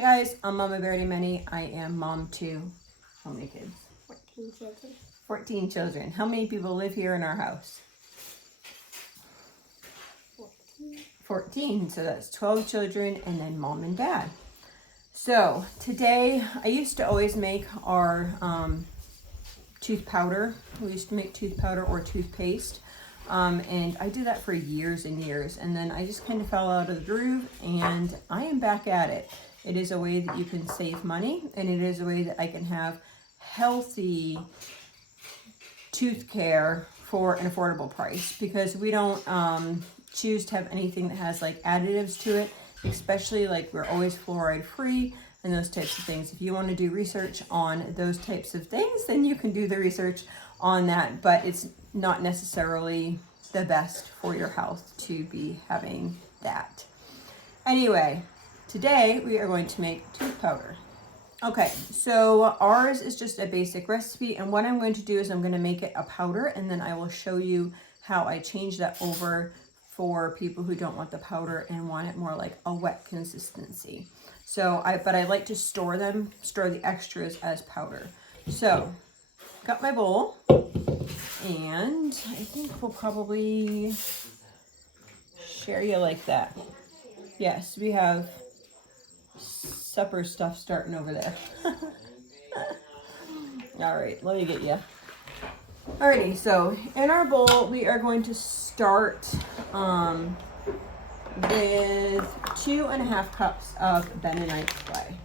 Hi guys, I'm Mama Verity Many. I am mom to how many kids? 14 children. 14 children. How many people live here in our house? 14. So that's 12 children and then mom and dad. So today, I used to always make our tooth powder. We used to make tooth powder or toothpaste. And I did that for years and years. And then I just kind of fell out of the groove and I am back at it. It is a way that you can save money, and it is a way that I can have healthy tooth care for an affordable price, because we don't choose to have anything that has like additives to it, especially like we're always fluoride free and those types of things. If you want to do research on those types of things, then you can do the research on that, but it's not necessarily the best for your health to be having that. Anyway, today we are going to make tooth powder. Okay, so ours is just a basic recipe, and what I'm going to do is I'm going to make it a powder, and then I will show you how I change that over for people who don't want the powder and want it more like a wet consistency. So but I like to store the extras as powder. So got my bowl, and I think we'll probably share you like that. Yes, we have supper stuff starting over there. All right, let me get you. Alrighty, so in our bowl, we are going to start with 2.5 cups of bentonite clay.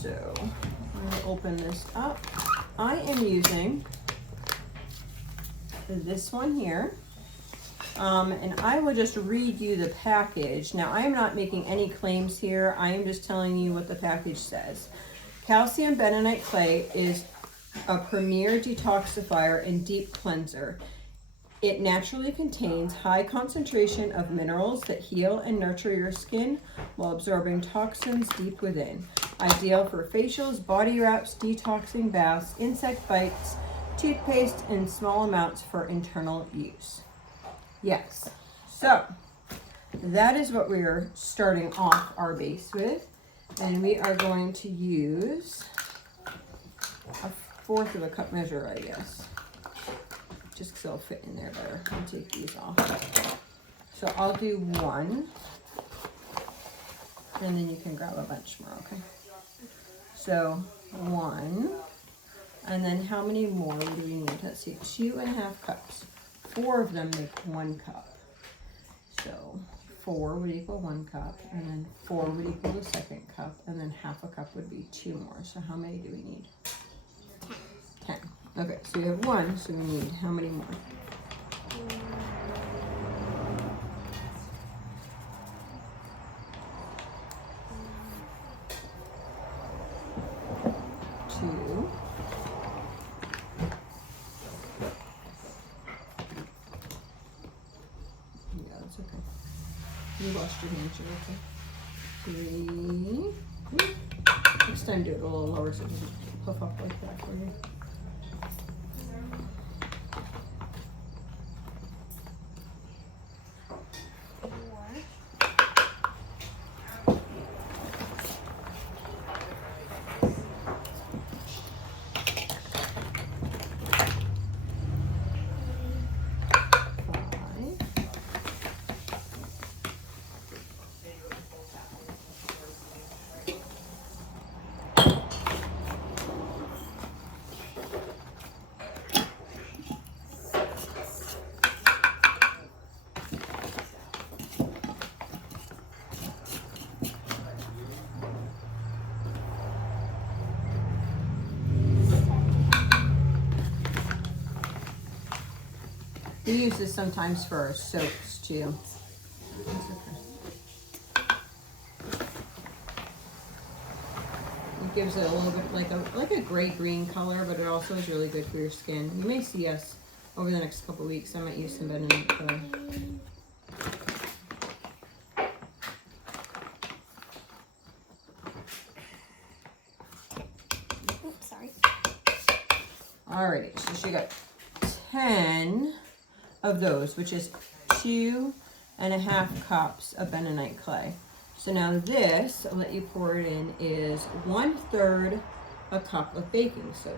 So I'm going to open this up. I am using this one here. And I will just read you the package. Now, I am not making any claims here. I am just telling you what the package says. Calcium bentonite clay is a premier detoxifier and deep cleanser. It naturally contains high concentration of minerals that heal and nurture your skin while absorbing toxins deep within. Ideal for facials, body wraps, detoxing baths, insect bites, toothpaste, and small amounts for internal use. Yes, so that is what we're starting off our base with, and we are going to use 1/4 of a cup measure, I guess, just because it'll fit in there better. I'll take these off. So I'll do 1, and then you can grab a bunch more, okay? So 1, and then how many more do we need? Let's see, 2.5 cups. 4 of them make 1 cup. So 4 would equal 1 cup, and then 4 would equal the second cup, and then 1/2 cup would be 2 more. So how many do we need? 10. Okay, so we have 1, so we need how many more? 2. Yeah, that's okay. You washed your hands, you're okay. 3. Next time do it a little lower so it doesn't puff up like that for you. 5. We use this sometimes for our soaps too. It's okay. It gives it a little bit like a gray-green color, but it also is really good for your skin. You may see us over the next couple weeks. I might use some bentonite clay. Oops, sorry. Alrighty, so she got 10 of those, which is 2.5 cups of bentonite clay. So now this, I'll let you pour it in, is 1/3 a cup of baking soda.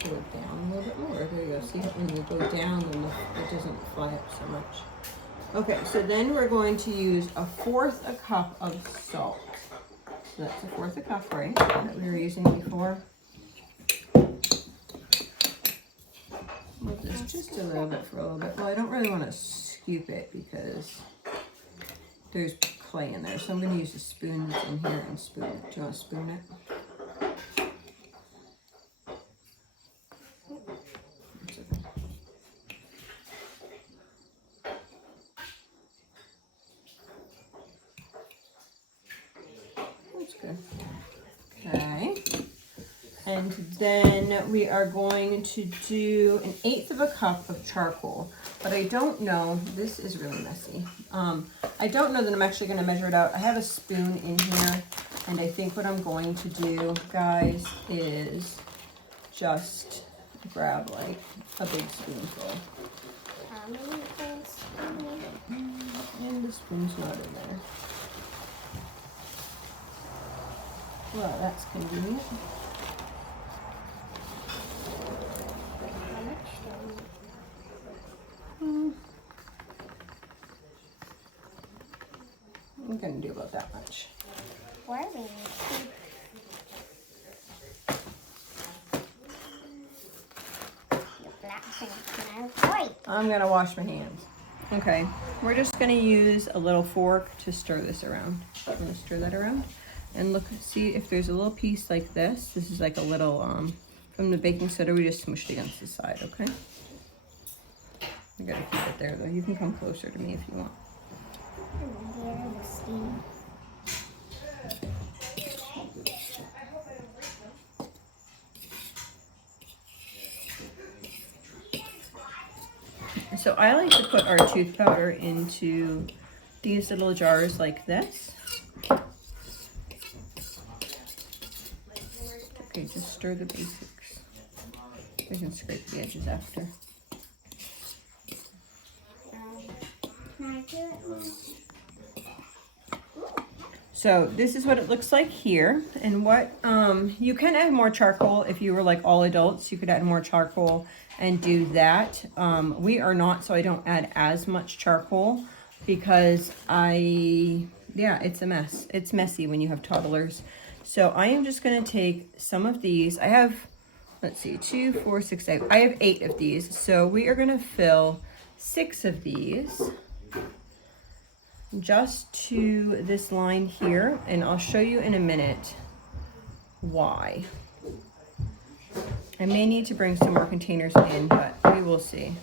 So go down a little bit more. There you go. See, when you go down, then it doesn't fly up so much. Okay, so then we're going to use 1/4 a cup of salt. So that's 1/4 a cup, right? That we were using before. Move this just a little bit for a little bit. Well, I don't really want to scoop it because there's clay in there. So I'm going to use a spoon that's in here and spoon it. Do you want to spoon it? That's good. Okay. And then we are going to do 1/8 of a cup of charcoal. But I don't know, this is really messy. I don't know that I'm actually going to measure it out. I have a spoon in here, and I think what I'm going to do, guys, is just grab like a big spoonful. And the spoon's not in there. Well, that's convenient. I'm going to do about that much. Where are we? I'm going to wash my hands. Okay, we're just going to use a little fork to stir this around. I'm going to stir that around. And look, see if there's a little piece like this. This is like a little, from the baking soda, we just smushed against the side, okay? You gotta keep it there though. You can come closer to me if you want. So I like to put our tooth powder into these little jars like this. Okay, just stir the basics. We can scrape the edges after. So this is what it looks like here. And what, you can add more charcoal if you were like all adults. You could add more charcoal and do that. We are not, so I don't add as much charcoal because it's a mess. It's messy when you have toddlers. So I am just going to take some of these. I have, let's see, 2, 4, 6, 8. I have 8 of these. So we are going to fill 6 of these just to this line here. And I'll show you in a minute why. I may need to bring some more containers in, but we will see.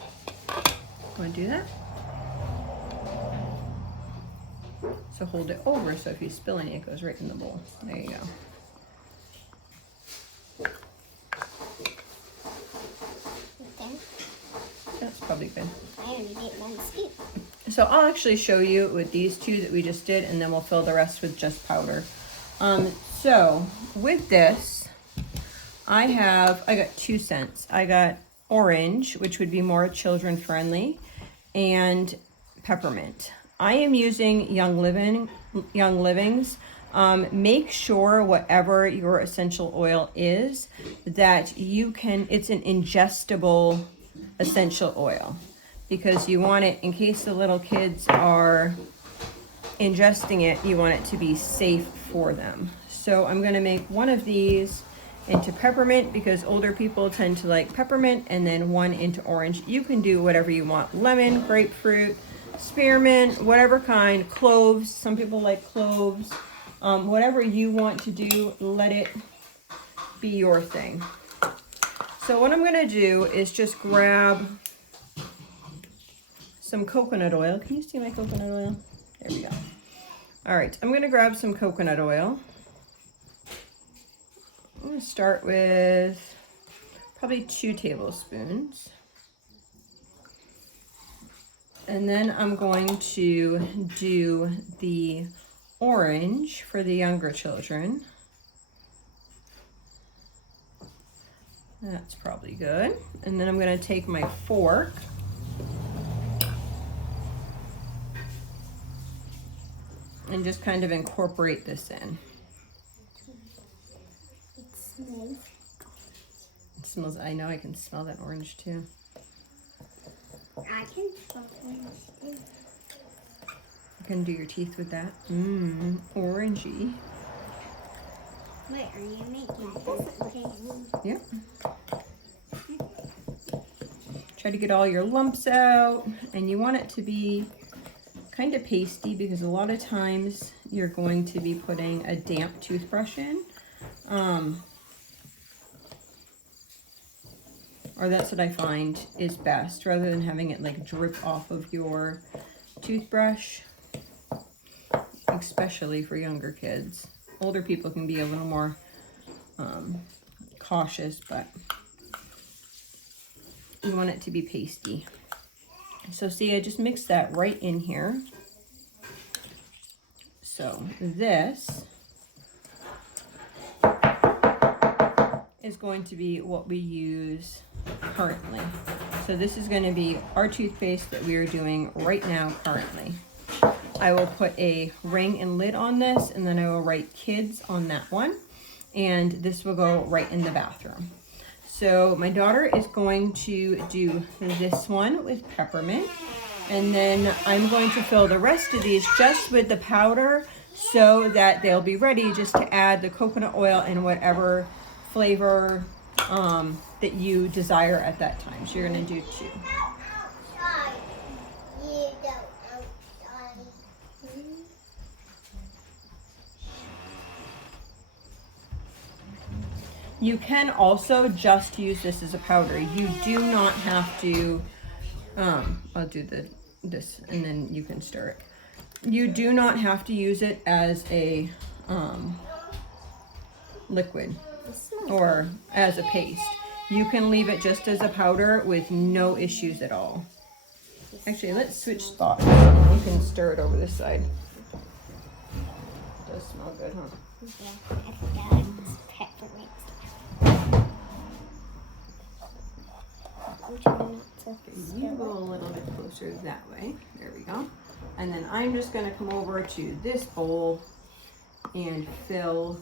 Want to do that? So hold it over, so if you spill any, it goes right in the bowl. There you go. That's probably good. I only did 1 scoop. So I'll actually show you with these 2 that we just did, and then we'll fill the rest with just powder. So with this, I got 2 scents. I got orange, which would be more children friendly, and peppermint. I am using Young Living's. Make sure whatever your essential oil is that you can, it's an ingestible essential oil, because you want it in case the little kids are ingesting it, you want it to be safe for them. So I'm going to make one of these into peppermint because older people tend to like peppermint, and then one into orange. You can do whatever you want. Lemon, grapefruit, spearmint, whatever kind, cloves. Some people like cloves. Whatever you want to do, let it be your thing. So what I'm going to do is just grab some coconut oil. Can you see my coconut oil? There we go. All right, I'm going to grab some coconut oil. I'm going to start with probably 2 tablespoons. And then I'm going to do the orange for the younger children. That's probably good. And then I'm going to take my fork and just kind of incorporate this in. It smells, I know I can smell that orange too. I can smell orange too. You can do your teeth with that. Orangey. Wait, are you making this? Yep. Try to get all your lumps out, and you want it to be kind of pasty because a lot of times you're going to be putting a damp toothbrush in. Or that's what I find is best, rather than having it like drip off of your toothbrush, especially for younger kids. Older people can be a little more cautious, but you want it to be pasty. So see, I just mixed that right in here. So this is going to be what we use currently. So this is going to be our toothpaste that we are doing right now currently. I will put a ring and lid on this, and then I will write kids on that one, and this will go right in the bathroom. So my daughter is going to do this one with peppermint, and then I'm going to fill the rest of these just with the powder so that they'll be ready just to add the coconut oil and whatever flavor that you desire at that time. So you're going to do 2. You can also just use this as a powder. You do not have to, I'll do this and then you can stir it. You do not have to use it as a liquid or as a paste. You can leave it just as a powder with no issues at all. Actually, let's switch spots. You can stir it over this side. It does smell good, huh? Yeah, I forgot it's peppermint. I'm trying not to. Okay, you go a little bit closer that way. There we go. And then I'm just going to come over to this bowl and fill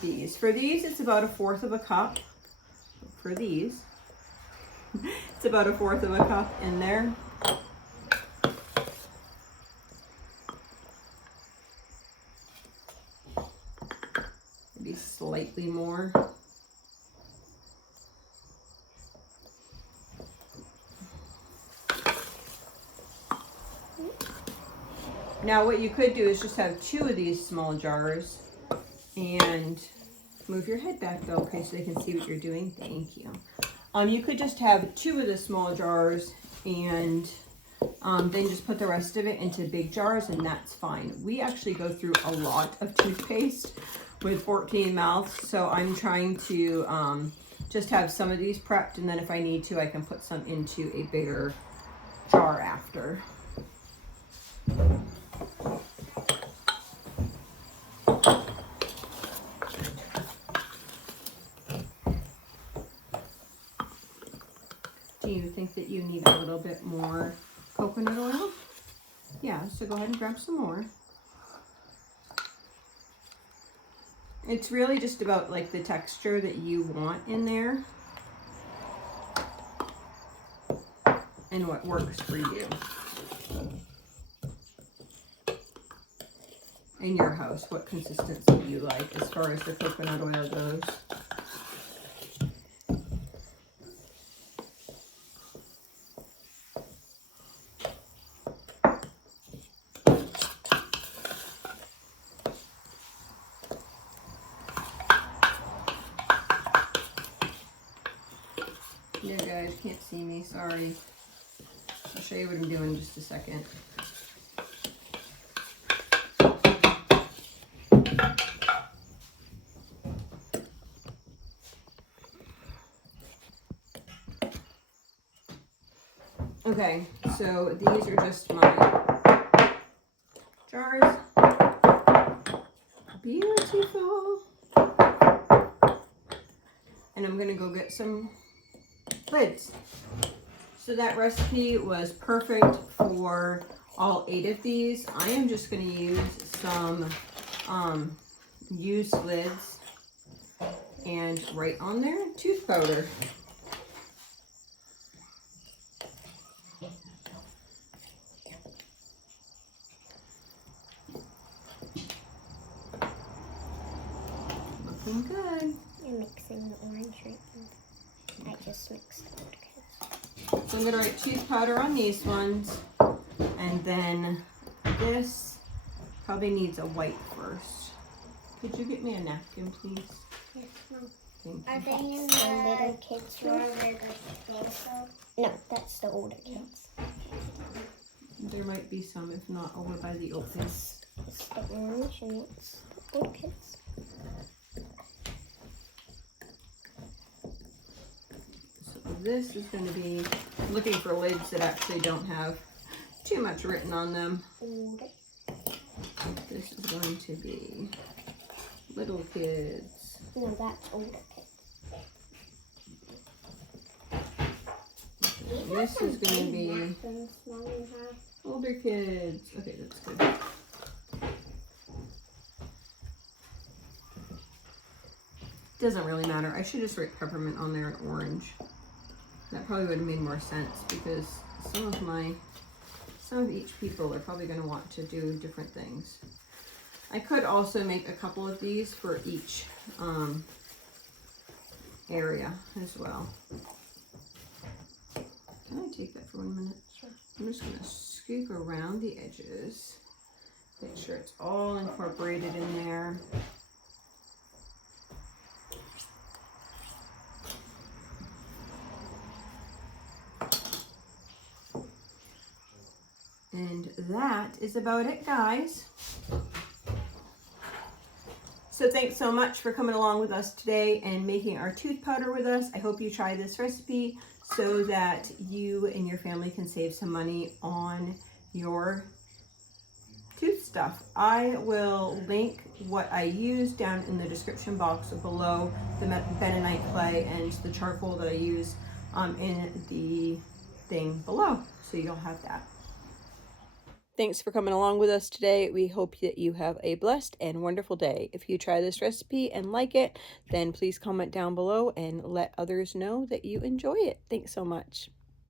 these. For these, it's about 1/4 of a cup. For these, it's about 1/4 of a cup in there. Maybe slightly more. Now what you could do is just have 2 of these small jars and move your head back though, okay, so they can see what you're doing. Thank you. You could just have 2 of the small jars and then just put the rest of it into big jars, and that's fine. We actually go through a lot of toothpaste with 14 mouths, so I'm trying to just have some of these prepped, and then if I need to, I can put some into a bigger jar after. Do you think that you need a little bit more coconut oil? Yeah, so go ahead and grab some more. It's really just about like the texture that you want in there and what works for you in your house, what consistency you like as far as the coconut oil goes. Yeah, guys, can't see me, sorry. I'll show you what I'm doing in just a second. Okay, so these are just my jars. Beautiful. And I'm gonna go get some lids. So that recipe was perfect for all 8 of these. I am just going to use some used lids and write on there tooth powder. Looking good. I'm mixing the orange right now. I just mixed the older kids. So I'm going to write tooth powder on these ones. And then this probably needs a wipe first. Could you get me a napkin, please? Yes, Mom. Thank Are you. they in the little kids' room? No, that's the older kids. There might be some, if not, over by the open. It's the orange and it's the older kids. So this is going to be looking for lids that actually don't have too much written on them. Older. This is going to be little kids. No, that's older kids. This is going to be older kids. Okay, that's good. Doesn't really matter. I should just write peppermint on there and orange. That probably would have made more sense because some of each people are probably going to want to do different things. I could also make a couple of these for each area as well. Can I take that for 1 minute? Sure. I'm just going to scoop around the edges. Make sure it's all incorporated in there. And that is about it, guys. So thanks so much for coming along with us today and making our tooth powder with us. I hope you try this recipe so that you and your family can save some money on your tooth stuff. I will link what I used down in the description box below, the bentonite clay and the charcoal that I use in the thing below, so you'll have that. Thanks for coming along with us today. We hope that you have a blessed and wonderful day. If you try this recipe and like it, then please comment down below and let others know that you enjoy it. Thanks so much.